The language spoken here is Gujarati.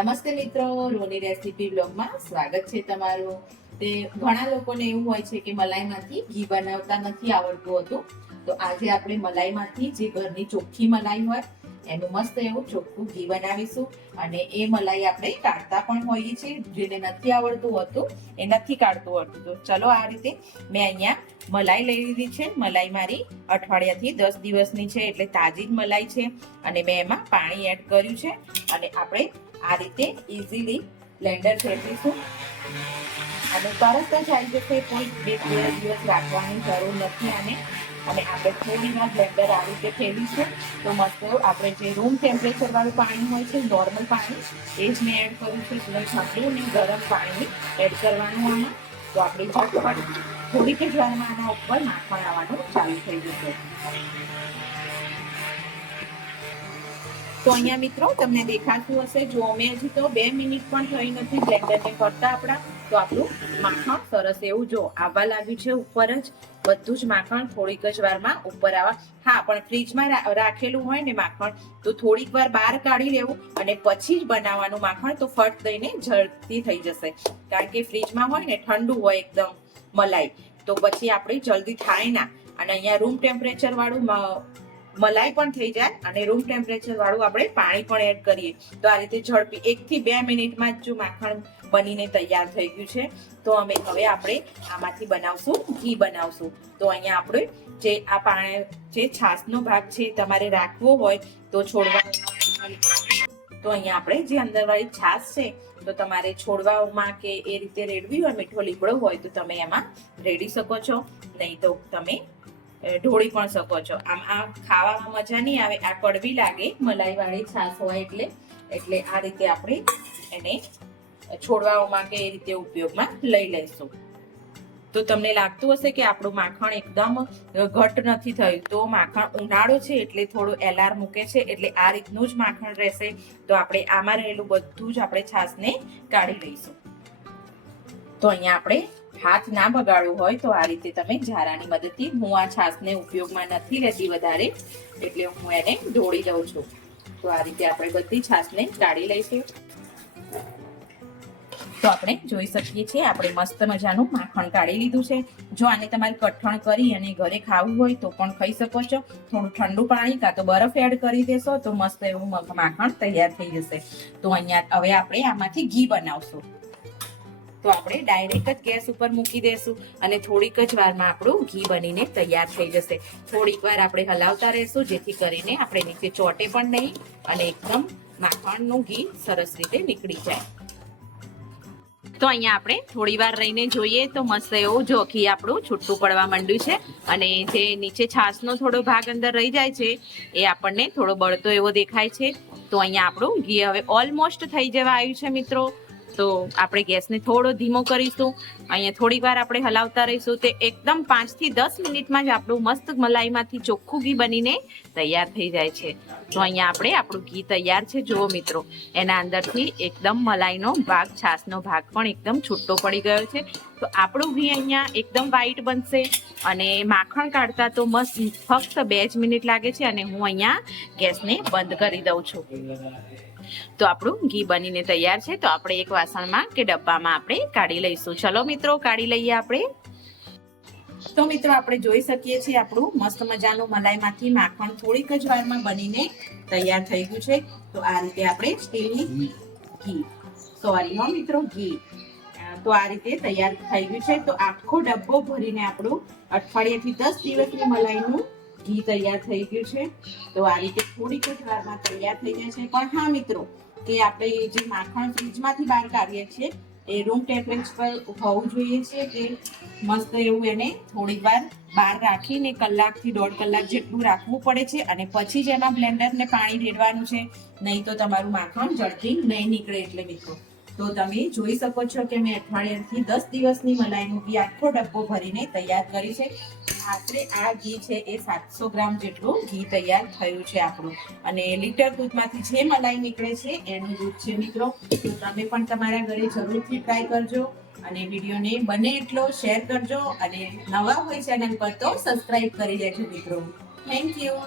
નમસ્તે મિત્રો, રોની રેસીપી બ્લોગમાં સ્વાગત છે તમારું. તે ઘણા લોકોને એવું હોય છે કે મલાઈમાંથી ઘી બનાવતા નથી આવડતું હતું. તો આજે આપણે મલાઈમાંથી જે ઘરની ચોખ્ખી મલાઈ હોય એનું મસ્ત એવું ચોખ્ખું ઘી બનાવીશું. અને એ મલાઈ આપણે કાઢતા પણ હોઈએ છીએ. જેને નથી આવડતું હતું એ નથી કાઢતું હોતું. તો ચલો, આ રીતે મેં અહીંયા મલાઈ લઈ લીધી છે. મલાઈ મારી અઠવાડિયાથી 10 દિવસની છે, એટલે તાજી જ મલાઈ છે. અને મેં એમાં પાણી એડ કર્યું છે. અને આપણે આ રીતે ઇઝીલી બ્લેન્ડર ફેરવીશું અને તરત જ આવી જશે. કોઈ 2 દિવસ રાખવાની જરૂર નથી આને. અને આપણે થોડી વાર બ્લેન્ડર આ રીતે ફેરવીશું તો મસ્ત આપણે જે રૂમ ટેમ્પરેચર વાળું પાણી હોય છે, નોર્મલ પાણી, એ જ મેં એડ કર્યું છે. ઠંડુ અને ગરમ પાણી એડ કરવાનું આમાં. તો આપણે ઝટપટ થોડીક જ વારમાં આના ઉપર માખણ આવવાનું ચાલુ થઈ જશે. તો અહીંયા મિત્રો તમને દેખાતું હશે, જો મેં હજી તો 2 મિનિટ પણ થઈ નથી બ્લેન્ડરને કરતા આપણા. તો આપણું માખણ સરસ એવું જો આવવા લાગ્યું છે ઉપર જ. બધું જ માખણ થોડીક જ વારમાં ઉપર આવવા. હા, પણ ફ્રીજમાં રાખેલું હોય ને માખણ તો થોડીક વાર બહાર કાઢી લેવું અને પછી જ બનાવવાનું માખણ. તો ફટ દઈને જલ્દી થઈ જશે. કારણ કે ફ્રીજમાં હોય ને ઠંડુ હોય એકદમ મલાઈ, તો પછી આપણે જલ્દી થાય ના. અને અહીંયા રૂમ ટેમ્પરેચર વાળું મલાઈ પણ થઈ જાય અને રૂમ ટેમ્પરેચર વાળું આપણે પાણી પણ એડ કરીએ તો આ રીતે ઝડપી 1 થી 2 મિનિટમાં જ જો માખણ બનીને તૈયાર થઈ ગયું છે. તો હવે આપણે આમાંથી બનાવશું ઘી બનાવશું. તો અહીંયા આપણે જે આ પાણી જે છાશનો ભાગ છે તમારે રાખવો હોય તો છોડવા. તો અહીંયા આપણે જે અંદરવાળી છાશ છે તો તમારે છોડવામાં કે એ રીતે રેડવી હોય, મીઠો લીમડો હોય તો તમે એમાં રેડી શકો છો. નહીં તો તમે ઢોળી પણ શકો છો. આમ આ ખાવામાં મજા નહીં આવે, આ કડવી લાગે મલાઈ વાળી છાશ હોય એટલે આ રીતે આપણે એને છોડવામાં કે એ રીતે ઉપયોગમાં લઈ લઈશું. તો તમને લાગતું હશે કે આપણું માખણ એકદમ ઘટ નથી થયું, તો માખણ ઉનાળો છે એટલે થોડું એલાર મૂકે છે, એટલે આ રીતનું જ માખણ રહેશે. તો આપણે આમાં રહેલું બધું જ આપણે છાશને કાઢી લઈશું. તો અહીંયા આપણે હાથ ના બગાડવું હોય તો આ રીતે તમે ઝારાની મદદથી, હું આ છાશને ઉપયોગમાં નથી લેતી વધારે એટલે હું એને ઢોળી દઉં છું. તો આ રીતે આપણે બધી છાશને કાઢી લઈશું. તો આપણે જોઈ શકીએ છીએ આપણે મસ્ત મજાનું માખણ કાઢી લીધું છે. જો આને તમારે કઠણ કરી અને ઘરે ખાવું હોય તો પણ ખાઈ શકો છો. થોડું ઠંડુ પાણી કાં તો બરફ એડ કરી દેશો તો મસ્ત એવું માખણ તૈયાર થઈ જશે. તો અહીંયા હવે આપણે આમાંથી ઘી બનાવશું. તો આપણે ડાયરેક્ટ જ ગેસ ઉપર મૂકી દેશું અને થોડીક જ વારમાં આપણું ઘી બનીને તૈયાર થઈ જશે. થોડીક વાર આપણે હલાવતા રહેશું જેથી કરીને આપણે નીચે ચોટે પણ નહીં અને એકદમ માખણનું ઘી સરસ રીતે નીકળી જાય. તો અહીંયા આપણે થોડી વાર રહીને જોઈએ તો મસ્ત એવું જો ઘી આપણું છૂટું પડવા માંડ્યું છે. અને જે નીચે છાશનો થોડો ભાગ અંદર રહી જાય છે એ આપણને થોડો બળતો એવો દેખાય છે. તો અહીંયા આપણું ઘી હવે ઓલમોસ્ટ થઈ જવા આવ્યું છે મિત્રો. તો આપણે ગેસને થોડો ધીમો કરીશું. અહીંયા થોડી વાર આપણે હલાવતા રહીશું. તે એકદમ 5 થી 10 મિનિટમાં જ આપણું મસ્ત મલાઈમાંથી ચોખ્ખું ઘી બનીને તૈયાર થઈ જાય છે. તો અહીંયા આપણે આપણું ઘી તૈયાર છે. જુઓ મિત્રો, એના અંદરથી એકદમ મલાઈનો ભાગ, છાશનો ભાગ પણ એકદમ છૂટો પડી ગયો છે. તો આપણું ઘી અહીંયા એકદમ વ્હાઈટ બનશે. અને માખણ કાઢતા તો મસ્ત ફક્ત 2 જ મિનિટ લાગે છે. અને હું અહીંયા ગેસને બંધ કરી દઉં છું. તો આપણું ઘી બનીને તૈયાર છે. તો આપણે એક વાસણમાં કે ડબ્બામાં આપણે કાઢી લઈશું. ચલો મિત્રો, કાઢી લઈએ આપણે. તો મિત્રો આપણે જોઈ શકીએ છીએ આપણું મસ્ત મજાનું મલાઈમાંથી માખણ થોડીક જ વારમાં બનીને તૈયાર થઈ ગયું છે. તો આ રીતે આપણે સ્ટીલની ઘી તો આ રીતે તૈયાર થઈ ગયું છે. તો આખો ડબ્બો ભરીને આપણું અઠવાડિયાથી 10 દિવસની મલાઈનું ઘી તૈયાર થઈ ગયું છે. તો આ રીતે થોડીક જ વારમાં તૈયાર થઈ જાય છે. પણ હા મિત્રો, કે આપણે જે માખણ ફ્રીજમાંથી બહાર કાઢીએ છીએ એ રૂમ ટેમ્પરેચર હોવું જોઈએ છે. કે મસ્ત એવું એને થોડીક વાર બહાર રાખીને 1 થી 1.5 કલાક જેટલું રાખવું પડે છે. અને પછી જ એમાં બ્લેન્ડરને પાણી રેડવાનું છે. નહીં તો તમારું માખણ ઝડપી નહીં નીકળે. એટલે મિત્રો, તો તમે જોઈ શકો છો કે મેં અઠવાડિયાથી 10 દિવસની મલાઈનું ઘી આખો ડબ્બો ભરીને તૈયાર કરી છે. આશરે આ ઘી છે એ 700 ગ્રામ જેટલું ઘી તૈયાર થયું છે આપણું. અને લીટર દૂધમાંથી જે મલાઈ નીકળે છે એનું દૂધ છે મિત્રો. તો તમે પણ તમારા ઘરે જરૂરથી ટ્રાય કરજો અને વિડીયોને બને એટલો શેર કરજો. અને નવા હોય ચેનલ પર તો સબસ્ક્રાઇબ કરી દેજો મિત્રો. Thank you.